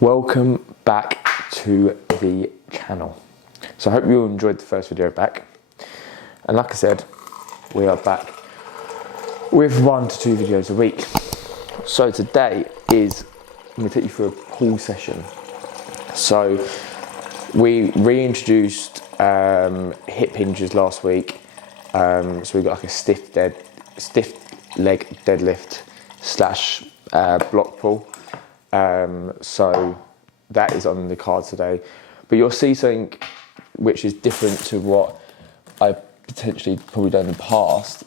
Welcome back to the channel. So I hope you all enjoyed the first video back. And like I said, we are back with 1 to 2 videos a week. So today I'm going to take you through a pull session. So we reintroduced hip hinges last week. So we got like a stiff leg deadlift / block pull. So that is on the card today, but you'll see something which is different to what I've potentially probably done in the past.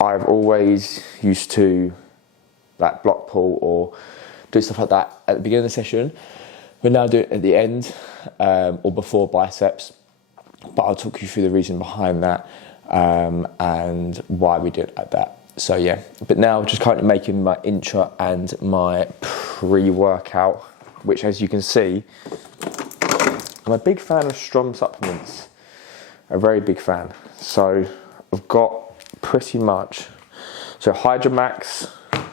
I've always used to like block pull or do stuff like that at the beginning of the session, but now do it at the end or before biceps. But I'll talk you through the reason behind that and why we do it like that. So yeah, but now just currently making my intra and my pre-workout, which as you can see, I'm a big fan of Strom supplements, a very big fan. So I've got pretty much, so Hydromax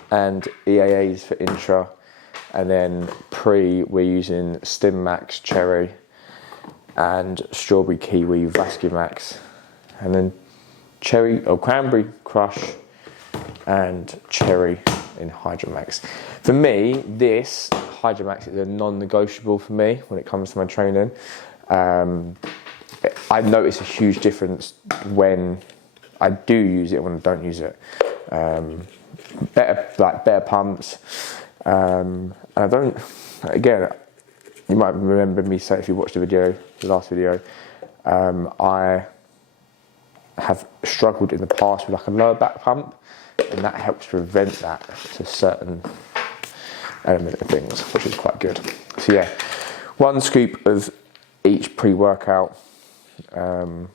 and EAAs for intra, and then pre we're using Stimmax Cherry and Strawberry Kiwi Vascumax, and then cherry or cranberry crush and cherry in Hydromax. For me, this Hydromax is a non-negotiable for me when it comes to my training. I notice a huge difference when I do use it, when I don't use it. Better pumps. And I don't, again, you might remember me say if you watched the last video, I have struggled in the past with like a lower back pump, and that helps prevent that to certain element of things, which is quite good. So yeah, 1 scoop of each pre-workout. So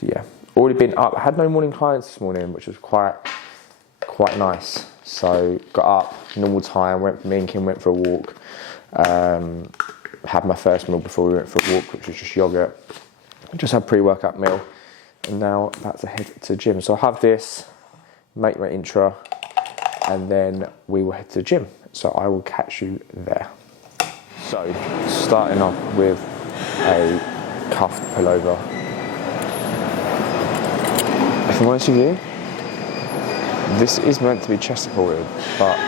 yeah, already been up. I had no morning clients this morning, which was quite nice. So got up normal time, me and Kim went for a walk. Had my first meal before we went for a walk, which was just yogurt. Just had pre-workout meal, and now about to head to the gym. So I'll have this, make my intra, and then we will head to the gym. So I will catch you there. So starting off with a cuffed pullover. If I'm honest with you, this is meant to be chest supported, but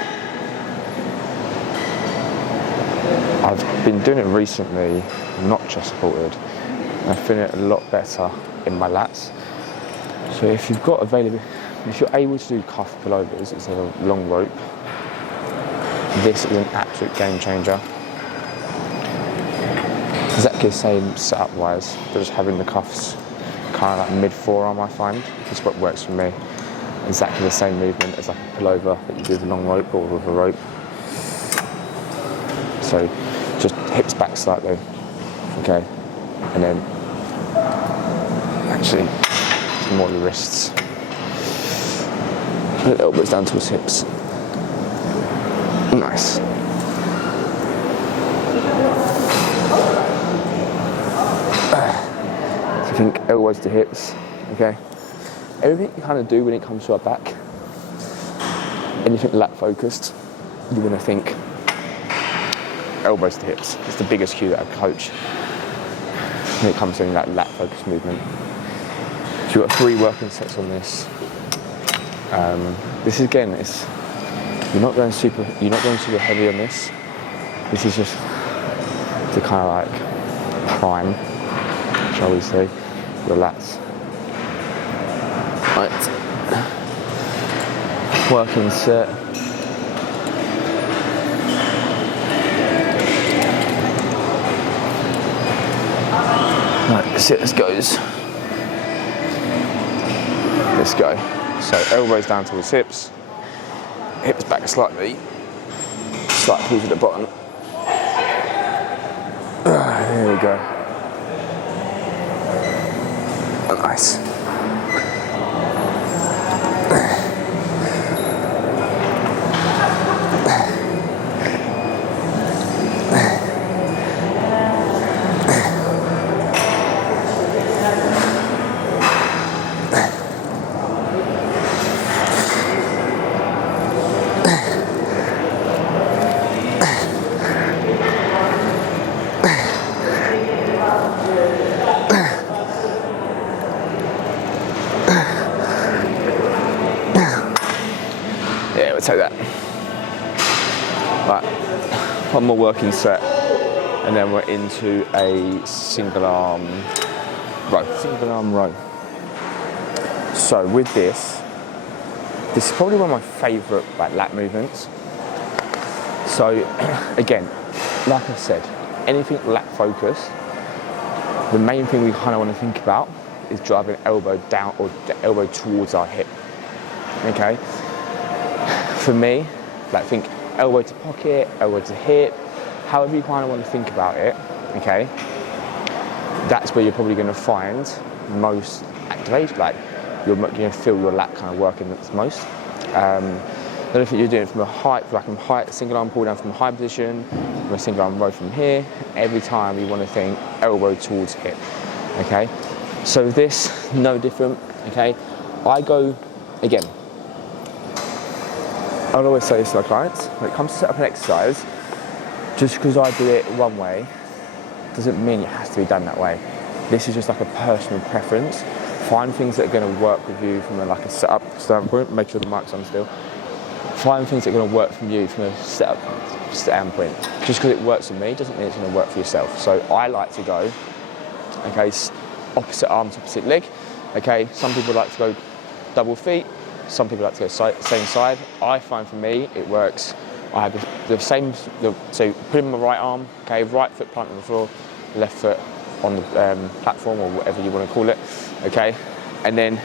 I've been doing it recently, not chest supported, and I feel it a lot better in my lats. So if you've got if you're able to do cuff pullovers instead of long rope, this is an absolute game changer. Exactly the same setup wise, but just having the cuffs kind of like mid forearm, I find. This is what works for me. Exactly the same movement as like a pullover that you do with a long rope or with a rope. So just hips back slightly, okay, and then actually more the wrists. Put the elbows down towards hips. Nice. So think elbows to hips, okay? Everything you kind of do when it comes to our back, anything lat focused, you're going to think elbows to hips. It's the biggest cue that I coach when it comes to that lat focused movement. So you've got 3 working sets on this. This is, again, you're not going super heavy on this. This is just to kind of like prime, shall we say, your lats. Right, working set. Right, see how this goes. Let's go. So elbows down towards hips, hips back slightly, slight pull to the bottom. There we go. Nice. we'll take that. Right, one more working set, and then we're into a single arm row. So with this is probably one of my favourite lat movements. So again, like I said, anything lat focused, the main thing we kind of want to think about is driving elbow down or elbow towards our hip. Okay. For me, think elbow to pocket, elbow to hip, however you kind of want to think about it. Okay. That's where you're probably going to find most activation. You're going to feel your lat kind of working the most. I don't think you're doing it from a height, single arm pull down from a high position, from a single arm row from here. Every time you want to think elbow towards hip, okay? So this, no different, okay? I go, again, I'll always say this to my clients, when it comes to set up an exercise, just because I do it one way, doesn't mean it has to be done that way. This is just like a personal preference. Find things that are going to work with you from a setup standpoint. Make sure the mic's on still. Find things that are going to work for you from a setup standpoint. Just because it works for me doesn't mean it's going to work for yourself. So I like to go, okay, opposite arm to opposite leg. Okay, some people like to go double feet. Some people like to go same side. I find for me it works. I have the same. So put in my right arm. Okay, right foot planted on the floor, left foot on the platform or whatever you want to call it. Okay, and then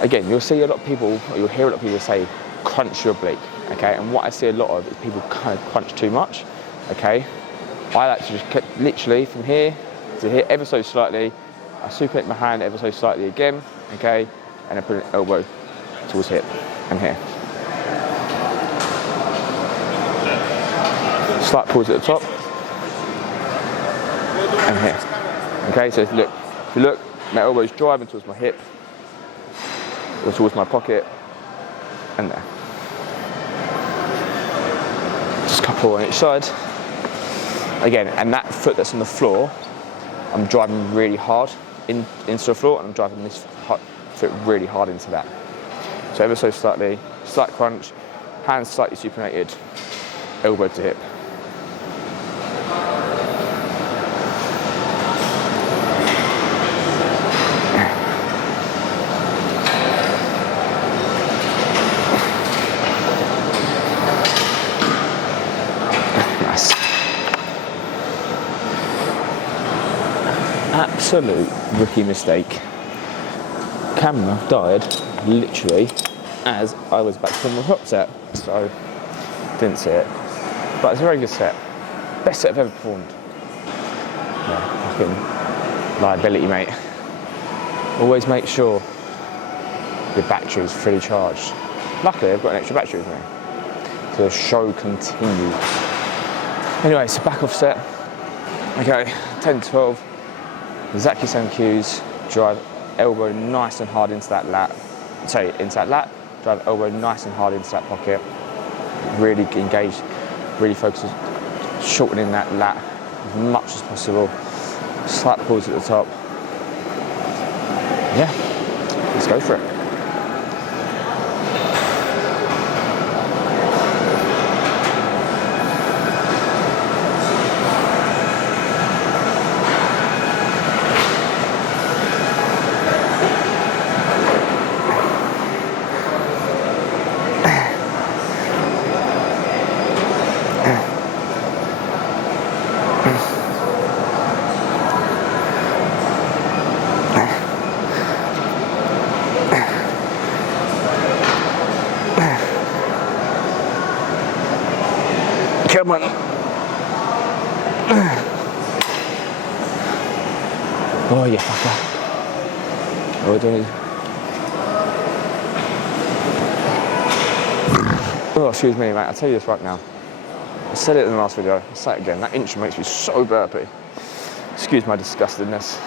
again, you'll see a lot of people, or you'll hear a lot of people say, crunch your oblique. Okay, and what I see a lot of is people kind of crunch too much. Okay, I like to just literally from here to here, ever so slightly. I supinate my hand ever so slightly again. Okay, and I put an elbow towards hip and here. Slight pause at the top and here. Okay, so if you look, my elbow's driving towards my hip or towards my pocket and there. Just a couple on each side. Again, and that foot that's on the floor, I'm driving really hard into the floor, and I'm driving this foot really hard into that. So ever so slightly, slight crunch, hands slightly supinated, elbow to hip. Nice. Absolute rookie mistake. Camera died literally as I was back from the top set, so didn't see it. But it's a very good set. Best set I've ever performed. Yeah, fucking liability, mate. Always make sure your battery is fully charged. Luckily, I've got an extra battery with me, so the show continues. Anyway, so back off set. Okay, 10-12. Exactly same cues. Drive elbow nice and hard into that lat. Sorry, into that lat. Drive elbow nice and hard into that pocket. Really engage, really focus on shortening that lat as much as possible. Slight pause at the top. Yeah, let's go for it. Come on. Oh, yeah, fucker. Oh, don't. Oh, excuse me, mate. I'll tell you this right now. I said it in the last video. I'll say it again. That intro makes me so burpy. Excuse my disgustedness.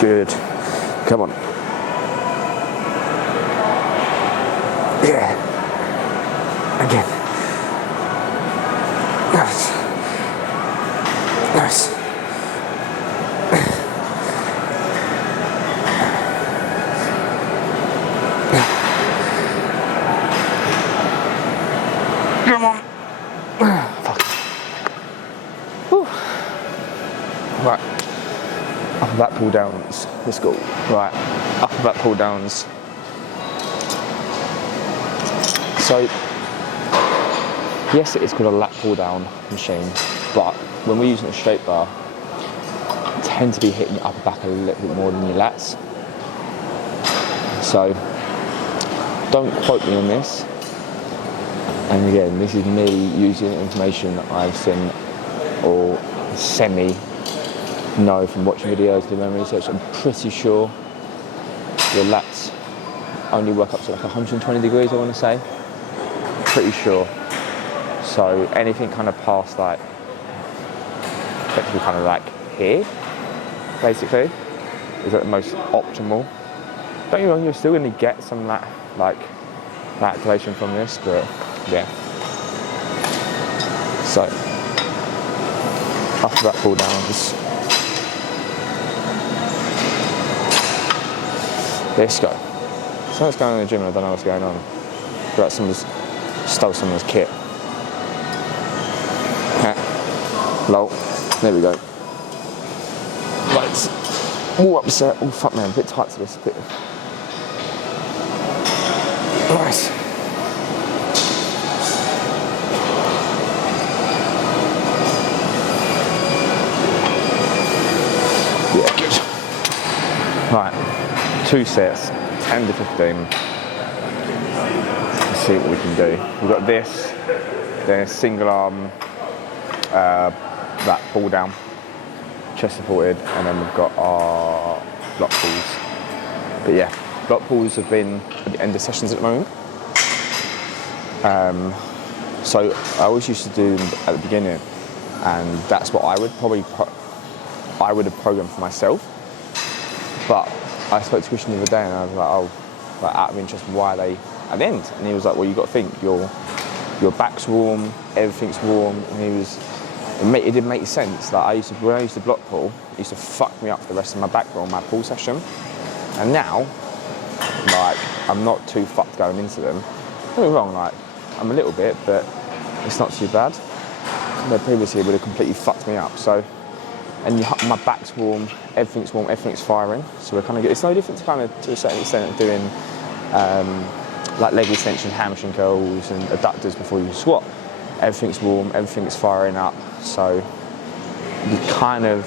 Good. Come on. Yeah. Again. Nice. Nice. Right, upper back pull downs. Let's go. Right, upper back pull downs. So, yes, it is called a lat pull down machine, but when we're using a straight bar, you tend to be hitting your upper back a little bit more than your lats. So, don't quote me on this. And again, this is me using information that I've seen or semi-know from watching videos, doing my own research. I'm pretty sure your lats only work up to like 120 degrees, I want to say. Pretty sure. So anything kind of past like, effectively kind of like here, basically, is at the most optimal. Don't get me wrong, you're still going to get some lat activation from this, but yeah. So, after that pull downs, let's go. Something's going on in the gym and I don't know what's going on. I feel like someone's stole someone's kit. Lol. There we go. Right. All upset. Oh fuck man, a bit tight to this. A bit. Nice. Yeah, good. Right, 2 sets, 10 to 15. Let's see what we can do. We've got this, then a single arm, that pull down, chest supported, and then we've got our block pulls. But yeah, block pulls have been at the end of sessions at the moment. So I always used to do them at the beginning, and that's what I would have programmed for myself. But I spoke to Christian the other day, and I was like, oh, like out of interest, why are they at the end? And he was like, well, you got to think your back's warm, everything's warm, and it did make sense. Like when I used to block pull, it used to fuck me up for the rest of my back roll, my pull session. And now, like, I'm not too fucked going into them. Don't get me wrong, like, I'm a little bit, but it's not too bad. But previously it would have completely fucked me up. So, and my back's warm, everything's firing. So we're kind of, it's no different to kind of, to a certain extent, of doing like leg extension, hamstring curls and adductors before you squat. Everything's warm, everything's firing up. So you kind of,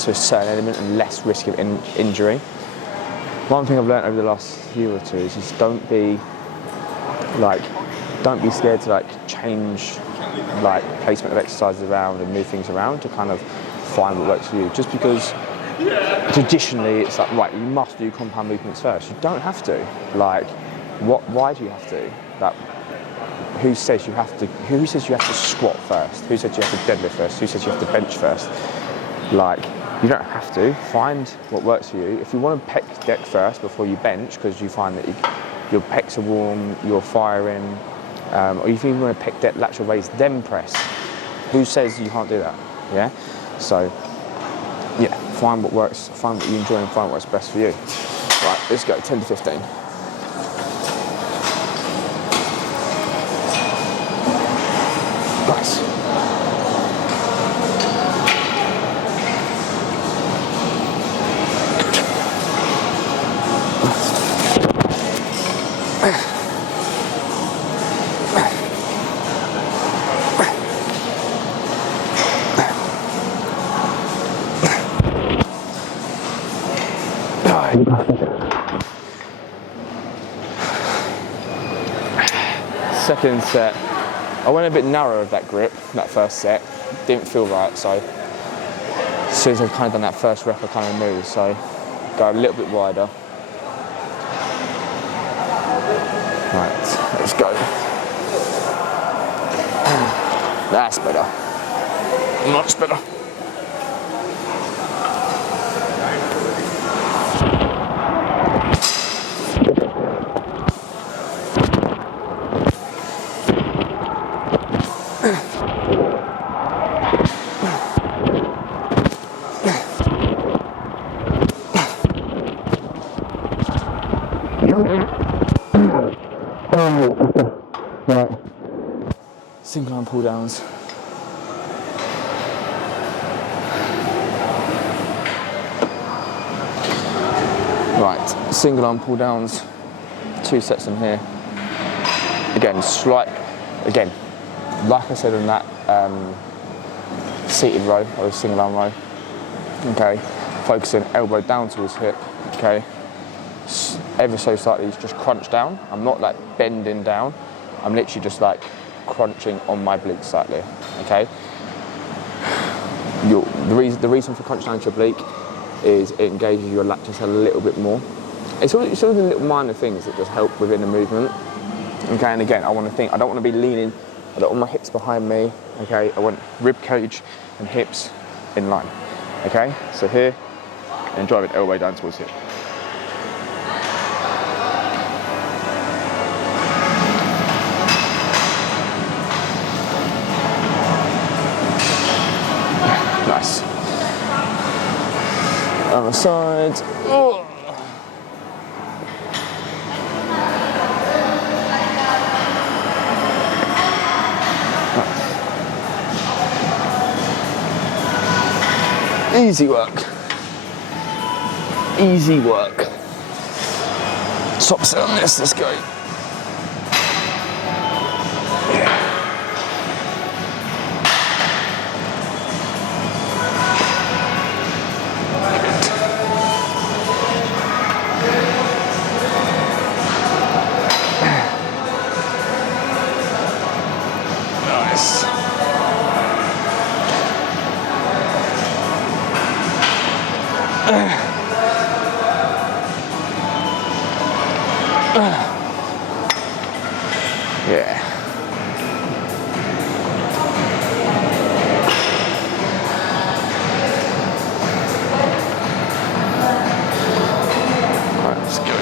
to a certain element, and less risk of injury. One thing I've learned over the last year or two is just don't be scared to like change like placement of exercises around and move things around to kind of find what works for you. Just because traditionally it's like, right, you must do compound movements first. You don't have to. Like, why do you have to? Like, who says you have to squat first? Who says you have to deadlift first? Who says you have to bench first? Like, you don't have to. Find what works for you. If you want to pec deck first before you bench, because you find that your pecs are warm, you're firing, or if you want to pec deck lateral raise, then press. Who says you can't do that? Yeah? So, yeah, find what works, find what you enjoy and find what's best for you. Right, let's go, 10 to 15. Nice. Second set, I went a bit narrow with that grip, that first set. Didn't feel right, so as soon as I've kind of done that first rep, I kind of moved, so go a little bit wider. Right, let's go. That's better. Much better. Right. Single arm pull downs. Right, single arm pull downs, 2 sets in here. Again, like I said in that seated row or single arm row. Okay, focusing elbow down towards hip. Okay, ever so slightly, just crunch down. I'm not like bending down. I'm literally just like crunching on my oblique slightly. Okay. The reason for crunch down to your oblique is it engages your lat just a little bit more. It's all the little minor things that just help within the movement. Okay, and again, I don't want to be leaning. I don't want my hips behind me. Okay, I want rib cage and hips in line. Okay, so here, and driving elbow down towards hip. Nice. Other side. Oh. Easy work. Easy work. Top set on this, let's go. Nice. Yeah. Right, let's go.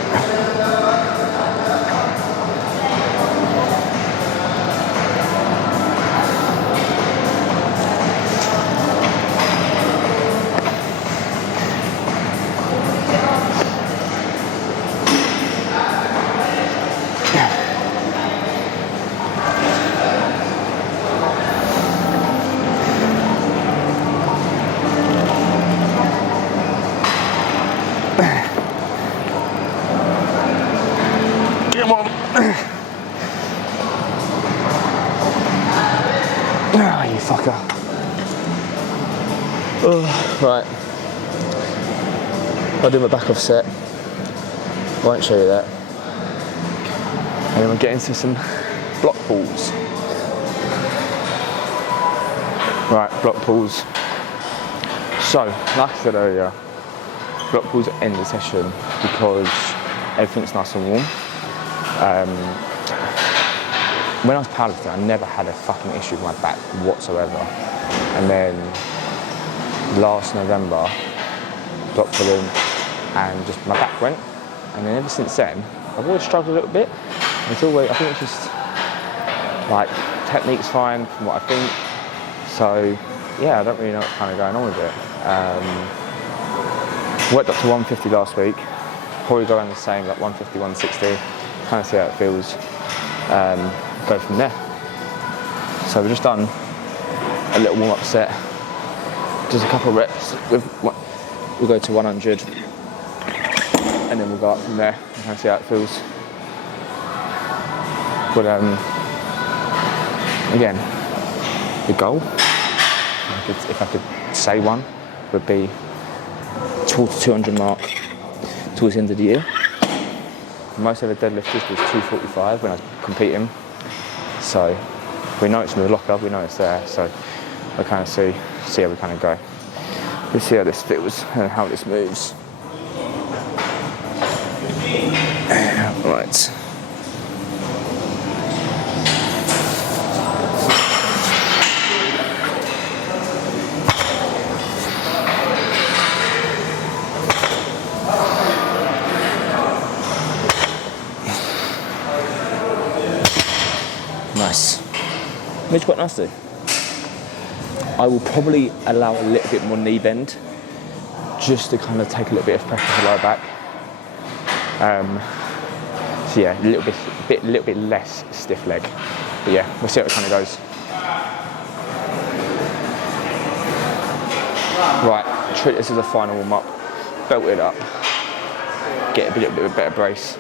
Come on. Ah, you fucker. Right. I'll do my back off set. Won't show you that. And then we'll get into some block pulls. Right, block pulls. So, like I said earlier, block pulls end the session because everything's nice and warm. When I was powerlifting, I never had a fucking issue with my back whatsoever. And then last November, block pulling, and just my back went. And then ever since then, I've always struggled a little bit. It's always, I think it's just like technique's fine from what I think. So yeah, I don't really know what's kind of going on with it. Worked up to 150 last week. Probably go around the same, like 150, 160. Kind of see how it feels. Go from there. So we've just done a little warm-up set. Just a couple of reps. We'll go to 100, and then we'll go up from there and kind of see how it feels. But again, the goal, if I could say one, would be towards the 200 mark towards the end of the year. Most of the deadlifters was 245 when I was competing. So we know it's in the locker, we know it's there. So I kind of see how we kind of go. Let's see how this feels and how this moves. Right. Nice. It's quite nice too. I will probably allow a little bit more knee bend just to kind of take a little bit of pressure to the lower back. So yeah, a little bit less stiff leg. But yeah, we'll see how it kind of goes. Right, treat this as a final warm up. Belt it up. get a little bit of a better brace.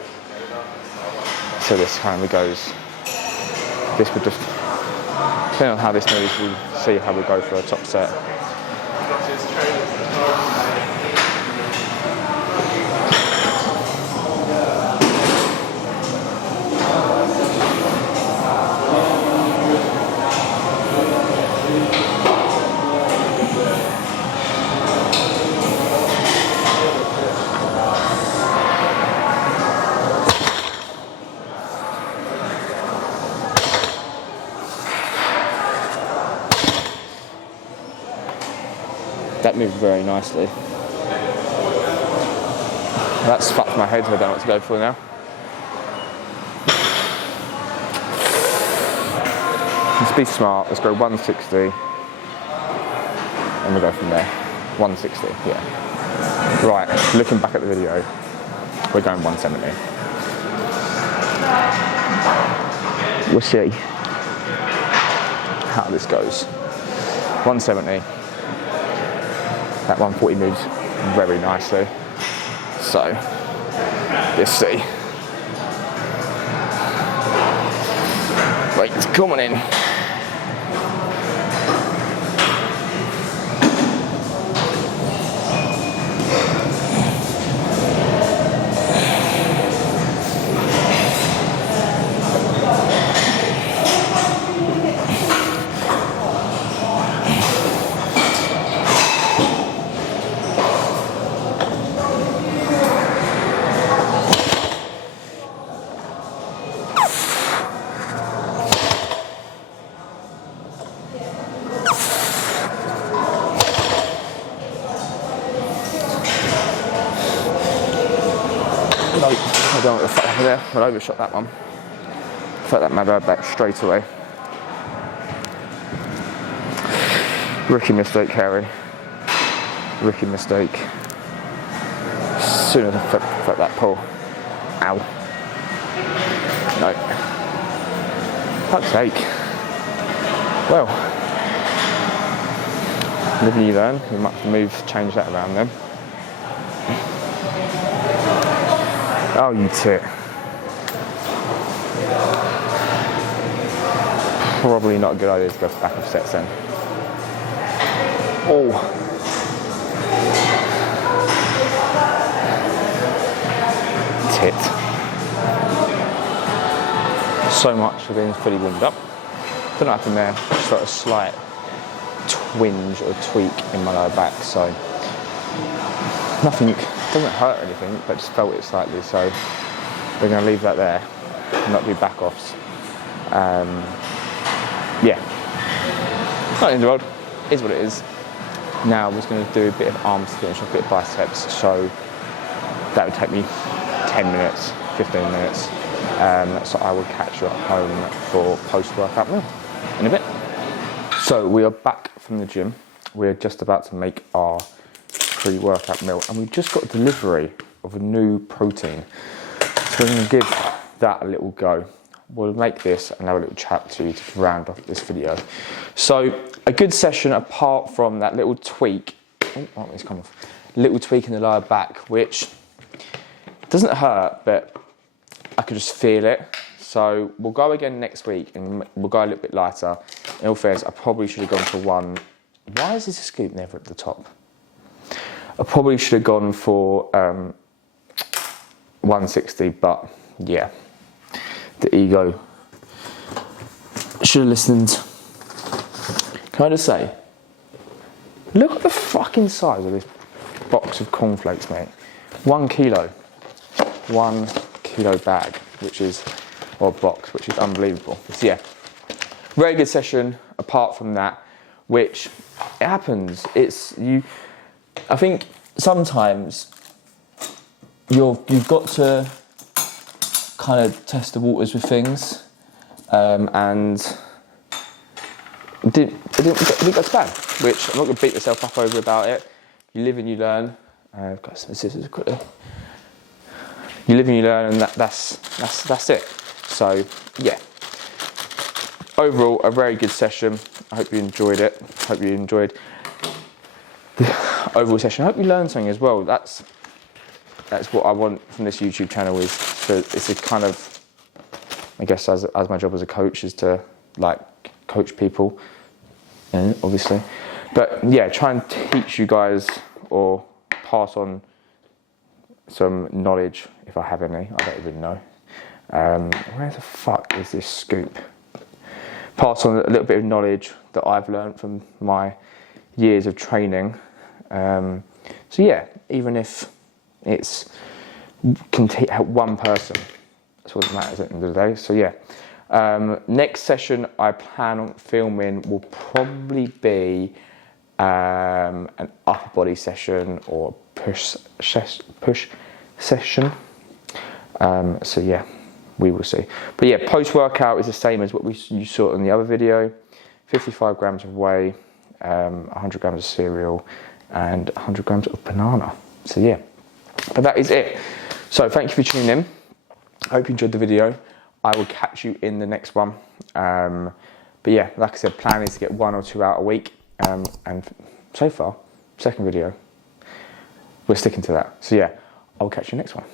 So this kind of goes. This would just, depending on how this moves, we'll see how we go for a top set. That moved very nicely. That's fucked my head, so I don't know what to go for now. Let's be smart, let's go 160. And we'll go from there. 160, yeah. Right, looking back at the video, we're going 170. We'll see how this goes. 170. That 140 moves very nicely. So, let's see. Right, come on in. No, I don't know what the fuck happened there. I overshot that one. Felt that my lower back straight away. Rookie mistake, Harry. Rookie mistake. As soon as I felt that pull. Ow. No. Fuck's sake. Well. Live and you learn. We might have to change that around then. Oh, you tit. Probably not a good idea to go for back of sets then. Oh. Tit. So much for being fully warmed up. Don't know what happened there. Just got a slight twinge or tweak in my lower back, so nothing. Doesn't hurt or anything, but just felt it slightly, so we're going to leave that there and not do back-offs. Yeah, not in the world, is what it is. Now we're just going to do a bit of arms to finish off, a bit of biceps, so that would take me 10 minutes, 15 minutes, so I will catch you at home for post-workout meal in a bit. So we are back from the gym, we're just about to make our pre-workout meal, and we've just got a delivery of a new protein, so we're going to give that a little go. We'll make this and have a little chat to you to round off this video. So a good session apart from that little tweak, it's come off, little tweak in the lower back, which doesn't hurt, but I could just feel it. So we'll go again next week and we'll go a little bit lighter. In all fairness, I probably should have gone for one. Why is this a scoop never at the top? I probably should have gone for 160, but yeah, the ego. Should have listened. Can I just say, look at the fucking size of this box of cornflakes, mate. 1 kilo. 1 kilo bag, which is, or box, which is unbelievable. So yeah, very good session apart from that, which it happens. It's you. I think sometimes you've got to kind of test the waters with things, and it didn't go to plan, which I'm not going to beat yourself up over about it. You live and you learn. I've got some scissors quickly. You live and you learn, and that's it. So yeah, overall a very good session. I hope you enjoyed it. Hope you enjoyed the overall session. I hope you learned something as well. That's that's what I want from this YouTube channel, is so it's a kind of, I guess as my job as a coach is to like coach people, obviously, but yeah, try and teach you guys or pass on some knowledge if I have any. I don't even know. Where the fuck is this scoop? Pass on a little bit of knowledge that I've learned from my years of training. So yeah, even if it's can help one person, that's all that matters at the end of the day. So yeah, next session I plan on filming will probably be an upper body session or push session. So yeah, we will see. But yeah, post workout is the same as what you saw in the other video: 55 grams of whey, 100 grams of cereal, and 100 grams of banana. So yeah, but that is it. So thank you for tuning in. I hope you enjoyed the video. I will catch you in the next one. But yeah, like I said, plan is to get 1 or 2 out a week. And so far, second video, we're sticking to that. So yeah, I'll catch you next one.